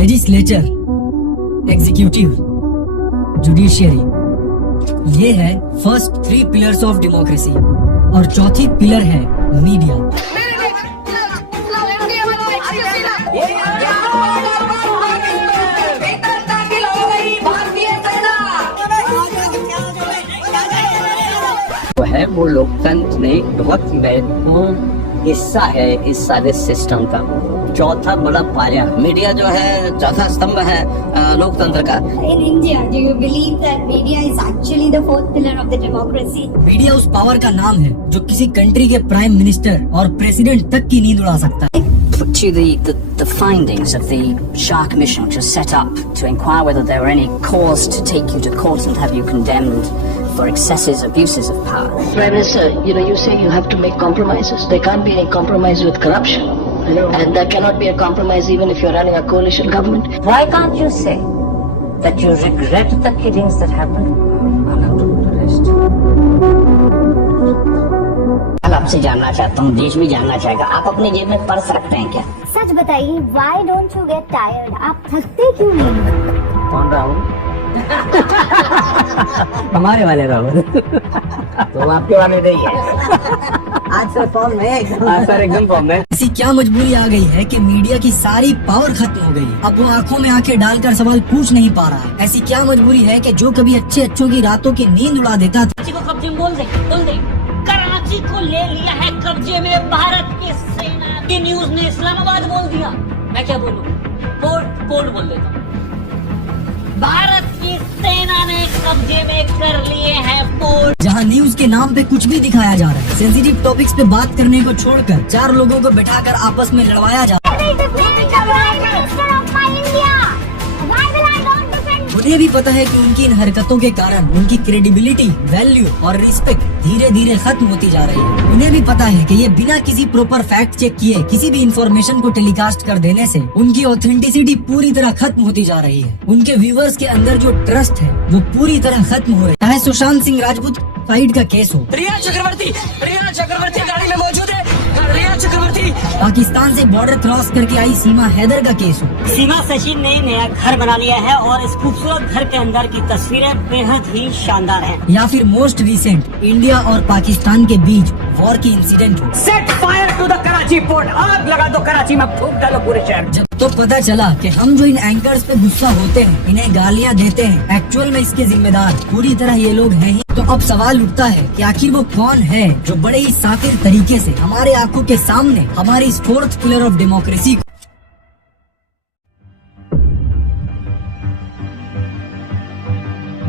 Legislature, executive, judiciary, ये है first 3 pillars of democracy. और चौथी पिलर है मीडिया। है वो लोकतंत्र में बहुत महत्वपूर्ण हिस्सा है इस सारे सिस्टम का। चौथा बड़ा पाया मीडिया जो है, चौथा स्तंभ है लोकतंत्र का। In India, do you believe that media is actually the fourth pillar of the democracy? Media उस पावर का नाम है जो किसी कंट्री के प्राइम मिनिस्टर और प्रेसिडेंट तक की नींद उड़ा सकता है। To the findings of the Shah Commission, which was set up to inquire whether there were any cause to take you to court and have you condemned for excesses, abuses of power. Prime Minister, you say you have to make compromises. There can't be any compromise with corruption. And there cannot be a compromise even if you're running a coalition government. Why can't you say that you regret the killings that happened? आपसे जानना चाहता हूँ, देश भी जानना चाहेगा, आप अपने जेब में पढ़ सकते हैं क्या? सच बताइए, why don't you get tired? आप थकते क्यों नहीं? कौन राहुल? हमारे वाले राहुल। तो आपके वाले नहीं है। आज सर फॉर्म में, आज सर एकदम फॉर्म में। ऐसी क्या मजबूरी आ गई है कि मीडिया की सारी पावर खत्म हो गई। अब वो आंखों में आंखें डालकर सवाल पूछ नहीं पा रहा है। ऐसी क्या मजबूरी है कि जो कभी अच्छों की रातों की नींद उड़ा देता था, कराची को कब्जे में बोल दे। कराची को ले लिया है कब्जे में भारत की सेना। की न्यूज ने इस्लामाबाद बोल दिया, मैं क्या बोलूं? कोर्ट बोल देता हूं। भारत की सेना ने कब्जे में कर लिए हैं पोर्ट। जहां न्यूज के नाम पे कुछ भी दिखाया जा रहा है। सेंसिटिव टॉपिक्स पे बात करने को छोड़कर 4 लोगों को बैठाकर आपस में लड़वाया जा रहा है। उन्हें भी पता है कि उनकी इन हरकतों के कारण उनकी क्रेडिबिलिटी, वैल्यू और रिस्पेक्ट धीरे धीरे खत्म होती जा रही है। उन्हें भी पता है कि ये बिना किसी प्रॉपर फैक्ट चेक किए किसी भी इंफॉर्मेशन को टेलीकास्ट कर देने से उनकी ऑथेंटिसिटी पूरी तरह खत्म होती जा रही है। उनके व्यूअर्स के अंदर जो ट्रस्ट है वो पूरी तरह खत्म हो रहा है। चाहे सुशांत सिंह राजपूत साइड का केस हो, रिया चक्रवर्ती गाड़ी में मौजूद है। रिया चक्रवर्ती, पाकिस्तान से बॉर्डर क्रॉस करके आई सीमा हैदर का केस हो, सीमा सचिन ने नया घर बना लिया है और इस खूबसूरत घर के अंदर की तस्वीरें बेहद ही शानदार हैं। या फिर मोस्ट रिसेंट इंडिया और पाकिस्तान के बीच वॉर की इंसिडेंट हो। Set fire to the Karachi port, आग लगा दो कराची में, फूंक डालो पूरे शहर। जब तो पता चला कि हम जो इन एंकर्स पे गुस्सा होते हैं, इन्हें गालियां देते हैं, एक्चुअल में इसके जिम्मेदार पूरी तरह ये लोग हैं ही। तो अब सवाल उठता है कि आखिर वो कौन है जो बड़े ही सातिर तरीके से हमारे आंखों के सामने हमारी इस 4th pillar of democracy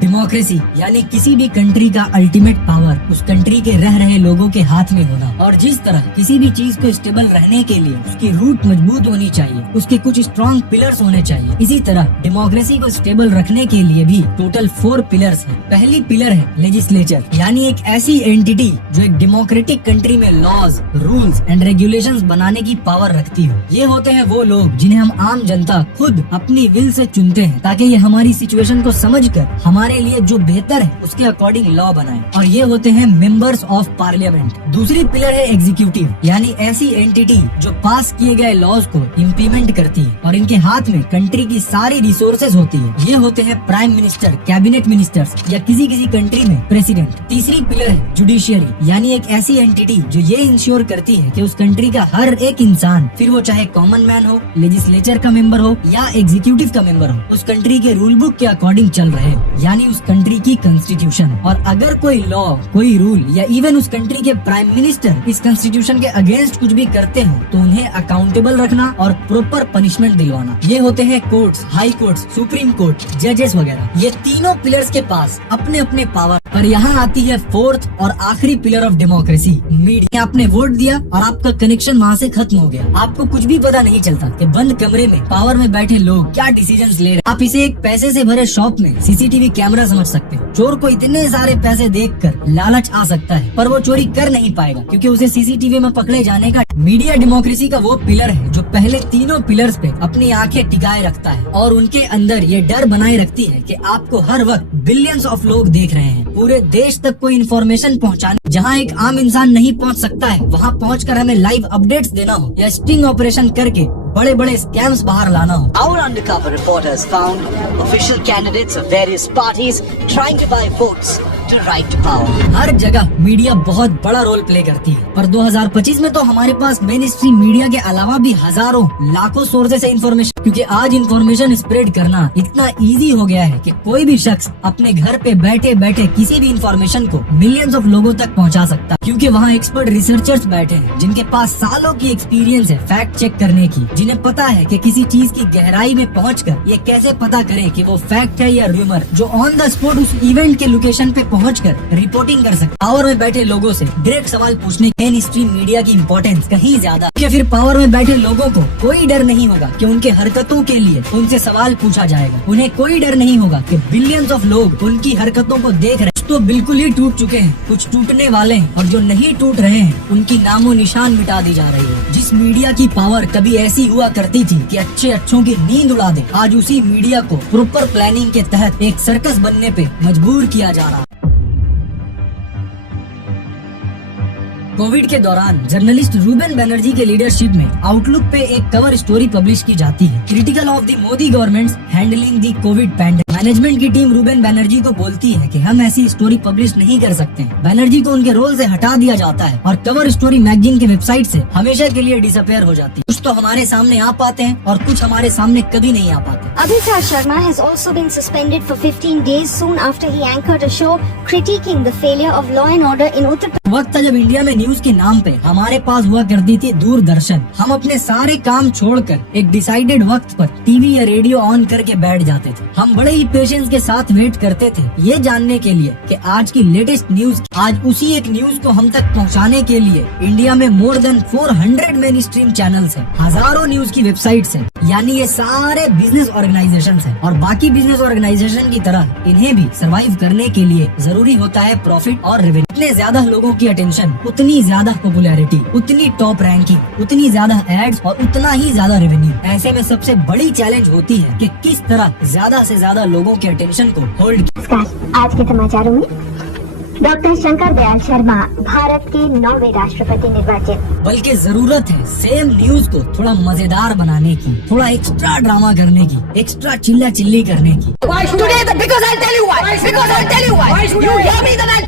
democracy यानी किसी भी कंट्री का अल्टीमेट पावर उस कंट्री के रह रहे लोगों के हाथ में होना। और जिस तरह किसी भी चीज को स्टेबल रहने के लिए उसकी रूट मजबूत होनी चाहिए, उसके कुछ स्ट्रॉन्ग पिलर्स होने चाहिए, इसी तरह डेमोक्रेसी को स्टेबल रखने के लिए भी टोटल 4 पिलर्स हैं। पहली पिलर है लेजिस्लेचर, यानी एक ऐसी एंटिटी जो एक डेमोक्रेटिक कंट्री में लॉज, रूल्स एंड रेगुलेशंस बनाने की पावर रखती हो। ये होते हैं वो लोग जिन्हें हम आम जनता खुद अपनी विल से चुनते हैं ताकि ये हमारी सिचुएशन को समझकर हमारे लिए जो बेहतर है उसके अकॉर्डिंग लॉ बनाए। और ये होते हैं मेंबर्स ऑफ पार्लियामेंट। दूसरी पिलर है एग्जीक्यूटिव, यानी ऐसी एंटिटी जो पास किए गए लॉज को इम्प्लीमेंट करती है और इनके हाथ में कंट्री की सारी रिसोर्सेज होती है। ये होते हैं प्राइम मिनिस्टर, कैबिनेट मिनिस्टर्स या किसी कंट्री में प्रेसिडेंट। तीसरी पिलर है जुडिशियरी, यानी एक ऐसी एंटिटी जो ये इंश्योर करती है कि उस कंट्री का हर एक इंसान, फिर वो चाहे कॉमन मैन हो, लेजिस्लेचर का मेंबर हो या एग्जीक्यूटिव का मेंबर हो, उस कंट्री के रूल बुक के अकॉर्डिंग चल रहे हो, यानी उस कंट्री की कॉन्स्टिट्यूशन। और अगर कोई लॉ, कोई रूल या इवन उस कंट्री के प्राइम मिनिस्टर इस कॉन्स्टिट्यूशन के अगेंस्ट कुछ भी करते हो तो उन्हें अकाउंटेबल रखना और प्रॉपर पनिशमेंट दिलवाना। ये होते हैं courts, high courts, supreme court, जजेस वगैरह। ये तीनों पिलर्स के पास अपने अपने पावर। पर यहाँ आती है 4th और आखिरी पिलर ऑफ डेमोक्रेसी, मीडिया। आपने वोट दिया और आपका कनेक्शन वहाँ से खत्म हो गया। आपको कुछ भी पता नहीं चलता कि बंद कमरे में पावर में बैठे लोग क्या डिसीजंस ले रहे हैं। आप इसे एक पैसे से भरे शॉप में सीसीटीवी कैमरा समझ सकते हैं। चोर को इतने सारे पैसे देखकर लालच आ सकता है, पर वो चोरी कर नहीं पाएगा क्योंकि उसे सीसीटीवी में पकड़े जाने का। मीडिया डेमोक्रेसी का वो पिलर है जो पहले तीनों पिलर्स पे अपनी आंखें टिकाए रखता है और उनके अंदर ये डर बनाए रखती है कि आपको हर वक्त बिलियंस ऑफ लोग देख रहे हैं। पूरे देश तक कोई इन्फॉर्मेशन पहुंचाने, जहां एक आम इंसान नहीं पहुंच सकता है, वहां पहुंचकर हमें लाइव अपडेट्स देना हो या स्टिंग ऑपरेशन करके बड़े बड़े स्कैम्स बाहर लाना हो। Our undercover reporters found official candidates of various parties trying to buy votes to right to power. हर जगह मीडिया बहुत बड़ा रोल प्ले करती है, पर 2025 में तो हमारे पास मेन स्ट्रीम मीडिया के अलावा भी हजारों लाखों सोर्सेस है इन्फॉर्मेशन, क्योंकि आज इन्फॉर्मेशन स्प्रेड करना इतना इजी हो गया है कि कोई भी शख्स अपने घर पे बैठे बैठे किसी भी इन्फॉर्मेशन को मिलियंस ऑफ लोगों तक पहुंचा सकता है, क्योंकि वहाँ एक्सपर्ट रिसर्चर्स बैठे हैं जिनके पास सालों की एक्सपीरियंस है फैक्ट चेक करने की, जिन्हें पता है कि किसी चीज की गहराई में पहुंचकर ये कैसे पता करें कि वो फैक्ट है या रूमर, जो ऑन द स्पॉट उस इवेंट के लोकेशन पे पहुंचकर रिपोर्टिंग कर सकते। पावर में बैठे लोगों से डायरेक्ट सवाल पूछने मेन स्ट्रीम मीडिया की इम्पोर्टेंस कहीं ज्यादा, क्योंकि फिर पावर में बैठे लोगों को कोई डर नहीं होगा कि उनके हरकतों के लिए उनसे सवाल पूछा जाएगा। उन्हें कोई डर नहीं होगा कि बिलियंस ऑफ लोग उनकी हरकतों को देख रहे हैं। तो बिल्कुल ही टूट चुके हैं, कुछ टूटने वाले हैं, और जो नहीं टूट रहे हैं उनकी नामो निशान मिटा दी जा रही है। जिस मीडिया की पावर कभी ऐसी हुआ करती थी कि अच्छों की नींद उड़ा दे, आज उसी मीडिया को प्रॉपर प्लानिंग के तहत एक सर्कस बनने पे मजबूर किया जा रहा है। कोविड के दौरान जर्नलिस्ट रूबेन बैनर्जी के लीडरशिप में आउटलुक पे एक कवर स्टोरी पब्लिश की जाती है, critical of the Modi government handling the Covid pandemic. Management की टीम रूबेन बैनर्जी को बोलती है कि हम ऐसी स्टोरी पब्लिश नहीं कर सकते। बैनर्जी को उनके रोल से हटा दिया जाता है और कवर स्टोरी मैगजीन के वेबसाइट से हमेशा के लिए डिसअपेयर हो जाती है। कुछ तो हमारे सामने आ पाते हैं और कुछ हमारे सामने कभी नहीं आ पाते। Abhisar Sharma has also been suspended for 15 days soon after he anchored a show critiquing the failure of law and order in Uttar Pradesh. वक्त था जब इंडिया में न्यूज के नाम पे हमारे पास हुआ करती थी दूरदर्शन। हम अपने सारे काम छोड़कर एक डिसाइडेड वक्त पर टीवी या रेडियो ऑन करके बैठ जाते थे। हम बड़े ही पेशेंस के साथ वेट करते थे ये जानने के लिए कि आज की लेटेस्ट न्यूज। आज उसी एक न्यूज को हम तक पहुंचाने के लिए इंडिया में more than 400 main stream channels हैं, हजारों न्यूज की वेबसाइट्स हैं, यानी ये सारे बिजनेस ऑर्गेनाइजेशंस हैं। और बाकी बिजनेस ऑर्गेनाइजेशन की तरह इन्हें भी सर्वाइव करने के लिए जरूरी होता है प्रॉफिट और रेवेन्यू। जितने ज्यादा लोगों की अटेंशन, उतनी ज्यादा पॉपुलैरिटी, उतनी टॉप रैंकिंग, उतनी ज्यादा एड्स और उतना ही ज्यादा रेवेन्यू। ऐसे में सबसे बड़ी चैलेंज होती है कि किस तरह ज्यादा से ज्यादा लोगों के अटेंशन को होल्ड। आज के समाचारों में डॉक्टर शंकर दयाल शर्मा भारत के 9वें राष्ट्रपति निर्वाचित। बल्कि जरूरत है सेम न्यूज को थोड़ा मजेदार बनाने की, थोड़ा एक्स्ट्रा ड्रामा करने की, एक्स्ट्रा चिल्ला चिल्ली करने की।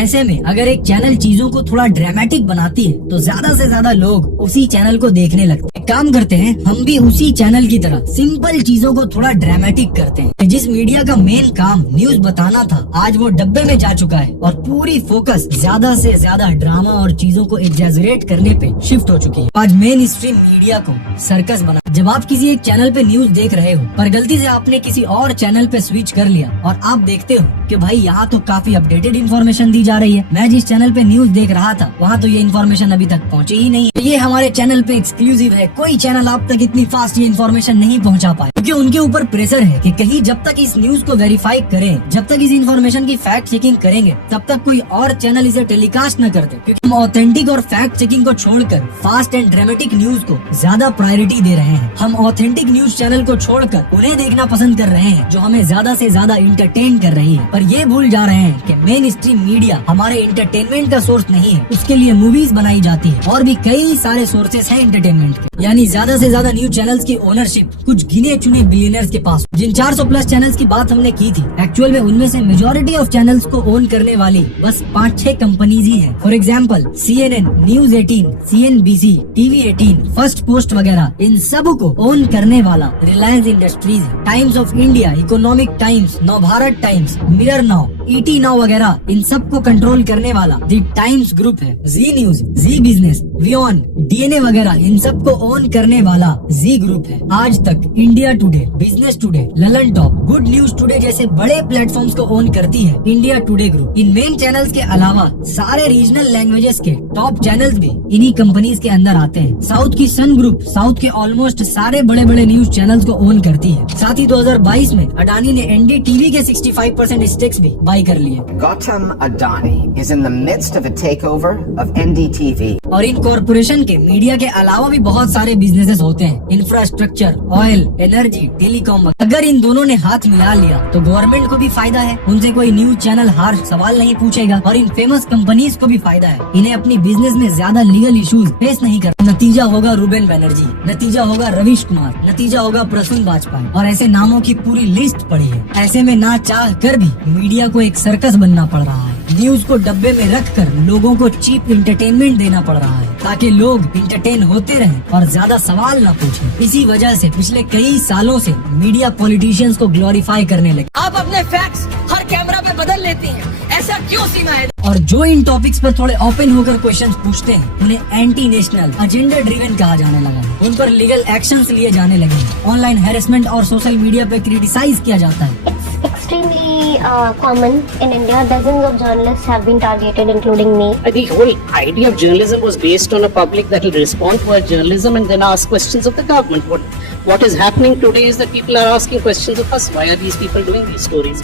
ऐसे में अगर एक चैनल चीजों को थोड़ा ड्रामेटिक बनाती है तो ज्यादा से ज्यादा लोग उसी चैनल को देखने लगते हैं। काम करते हैं हम भी उसी चैनल की तरह सिंपल चीजों को थोड़ा ड्रामेटिक करते हैं। जिस मीडिया का मेन काम न्यूज बताना था, आज वो डब्बे में जा चुका है और पूरी फोकस ज्यादा से ज्यादा ड्रामा और चीजों को एग्जैजरेट करने पे शिफ्ट हो चुकी है। आज मेन स्ट्रीम मीडिया को सर्कस बना। जब आप किसी एक चैनल पे न्यूज देख रहे हो पर गलती से आपने किसी और चैनल पे स्विच कर लिया और आप देखते हो कि भाई यहाँ तो काफी अपडेटेड इन्फॉर्मेशन दी जा रही है, मैं जिस चैनल पे न्यूज देख रहा था वहाँ तो ये इन्फॉर्मेशन अभी तक पहुँची ही नहीं है। ये हमारे चैनल पे एक्सक्लूसिव है, कोई चैनल आप तक इतनी फास्ट ये इन्फॉर्मेशन नहीं पहुँचा पाए, क्योंकि उनके ऊपर प्रेशर है कि कहीं जब तक इस न्यूज को वेरीफाई करें, जब तक इस इन्फॉर्मेशन की फैक्ट चेकिंग करेंगे, तब तक कोई और चैनल इसे टेलीकास्ट न कर दे। क्योंकि हम ऑथेंटिक और फैक्ट चेकिंग को छोड़कर फास्ट एंड ड्रामेटिक न्यूज को ज्यादा प्रायोरिटी दे रहे हैं। हम ऑथेंटिक न्यूज चैनल को छोड़कर उन्हें देखना पसंद कर रहे हैं जो हमें ज्यादा से ज्यादा इंटरटेन कर रही है। पर ये भूल जा रहे हैं कि मेन स्ट्रीम मीडिया हमारे इंटरटेनमेंट का सोर्स नहीं है, उसके लिए मूवीज बनाई जाती है और भी कई सारे सोर्सेस हैं एंटरटेनमेंट के। यानी ज्यादा से ज्यादा न्यूज चैनल्स की ओनरशिप कुछ गिने चुने बिलियनर्स के पास। जिन 400 प्लस चैनल्स की बात हमने की थी, एक्चुअल में उनमें से मेजोरिटी ऑफ चैनल्स को ओन करने वाली बस 5-6 कंपनीज ही हैं। For example CNN, News 18, CNBC, TV 18, first post वगैरह, इन सब को ओन करने वाला रिलायंस इंडस्ट्रीज है। Times of India, economic times, Navbharat times, mirror now, ET now वगैरह इन सब को कंट्रोल करने वाला द टाइम्स ग्रुप है। जी न्यूज, जी बिजनेस, वियॉन, DNA वगैरह इन सब को ओन करने वाला जी ग्रुप है। आज तक India today, business today, Lalan top, good news today जैसे बड़े प्लेटफॉर्म्स को ओन करती है इंडिया टुडे ग्रुप। इन मेन चैनल्स के अलावा सारे रीजनल लैंग्वेजेस के टॉप चैनल्स भी इन्हीं कंपनीज के अंदर आते हैं। साउथ की सन ग्रुप साउथ के ऑलमोस्ट सारे बड़े बड़े न्यूज चैनल्स को ओन करती है। साथ ही 2022 में अडानी ने NDTV के 65% स्टेक्स भी बाय बाय कर लिए। Gautam Adani is in the midst of a takeover of NDTV. और इन कॉरपोरेशन के मीडिया के अलावा भी बहुत सारे बिजनेसेस होते हैं, इंफ्रास्ट्रक्चर, ऑयल, एनर्जी, टेलीकॉम। अगर इन दोनों ने हाथ मिला लिया तो गवर्नमेंट को भी फायदा है, उनसे कोई न्यूज चैनल हार्श सवाल नहीं पूछेगा, और इन फेमस कंपनीज को भी फायदा है, इन्हें अपनी बिजनेस में ज्यादा लीगल इश्यूज फेस नहीं करना। नतीजा होगा रूबेन बैनर्जी, नतीजा होगा रवीश कुमार, नतीजा होगा प्रसून बाजपेयी, और ऐसे नामों की पूरी लिस्ट पड़ी है। ऐसे में ना चाह कर भी मीडिया को एक सर्कस बनना पड़ रहा है। न्यूज को डब्बे में रखकर लोगों को चीप इंटरटेनमेंट देना पड़ रहा है, ताकि लोग इंटरटेन होते रहें और ज्यादा सवाल न पूछें। इसी वजह से पिछले कई सालों से मीडिया पॉलिटिशियंस को ग्लोरीफाई करने लगे। आप अपने फैक्ट्स हर कैमरा पे बदल लेती हैं, ऐसा क्यों सीमा है? और जो इन टॉपिक्स पर थोड़े ओपन होकर क्वेश्चंस पूछते हैं, उन्हें एंटी नेशनल, एजेंडा ड्रिवन कहा जाने लगा है। उन पर लीगल एक्शंस लिए जाने लगे हैं। ऑनलाइन हैरेसमेंट और सोशल मीडिया पे क्रिटिसाइज किया जाता है। Extremely common in India. Dozens of journalists have been targeted, including me. The whole idea of journalism was based on a public that will respond to our journalism and then ask questions of the government. What is happening today is that people are asking questions of us. Why are these people doing these stories?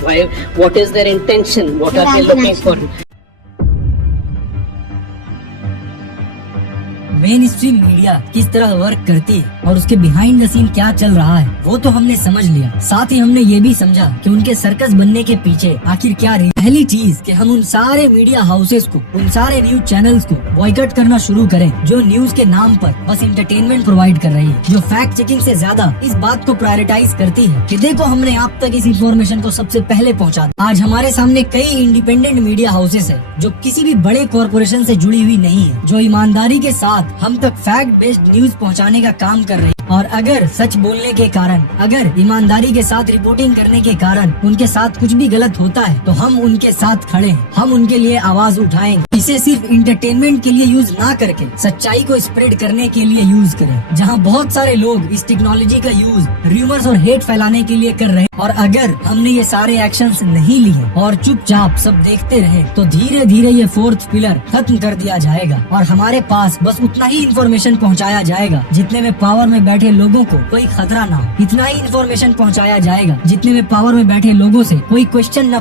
What is their intention? What are they looking for? Main stream media किस तरह work करती है और उसके behind the scene क्या चल रहा है, वो तो हमने समझ लिया। साथ ही हमने ये भी समझा कि उनके सर्कस बनने के पीछे आखिर क्या रही। पहली चीज कि हम उन सारे मीडिया हाउसेस को, उन सारे न्यूज चैनल्स को बॉयकॉट करना शुरू करें जो न्यूज के नाम पर बस एंटरटेनमेंट प्रोवाइड कर रही है, जो फैक्ट चेकिंग से ज्यादा इस बात को प्रायोरिटाइज करती है कि देखो हमने आप तक इस इंफॉर्मेशन को सबसे पहले पहुंचा। आज हमारे सामने कई इंडिपेंडेंट मीडिया हाउसेस है जो किसी भी बड़े कॉरपोरेशन से जुड़ी हुई नहीं है, जो ईमानदारी के साथ हम तक फैक्ट बेस्ड न्यूज पहुंचाने का काम कर रही है। और अगर सच बोलने के कारण, अगर ईमानदारी के साथ रिपोर्टिंग करने के कारण उनके साथ कुछ भी गलत होता है तो हम उनके साथ खड़े हैं, हम उनके लिए आवाज उठाएंगे। इसे सिर्फ इंटरटेनमेंट के लिए यूज ना करके सच्चाई को स्प्रेड करने के लिए यूज करें। जहां बहुत सारे लोग इस टेक्नोलॉजी का यूज र्यूमर्स और हेट फैलाने के लिए कर रहे हैं, और अगर हमने ये सारे एक्शंस नहीं लिए और चुपचाप सब देखते रहे तो धीरे धीरे ये फोर्थ पिलर खत्म कर दिया जाएगा और हमारे पास बस उतना ही इंफॉर्मेशन पहुंचाया जाएगा जितने में पावर में बैठे लोगों को कोई खतरा ना हो। इतना ही इंफॉर्मेशन पहुंचाया जाएगा जितने में पावर में बैठे लोगों से कोई क्वेश्चन न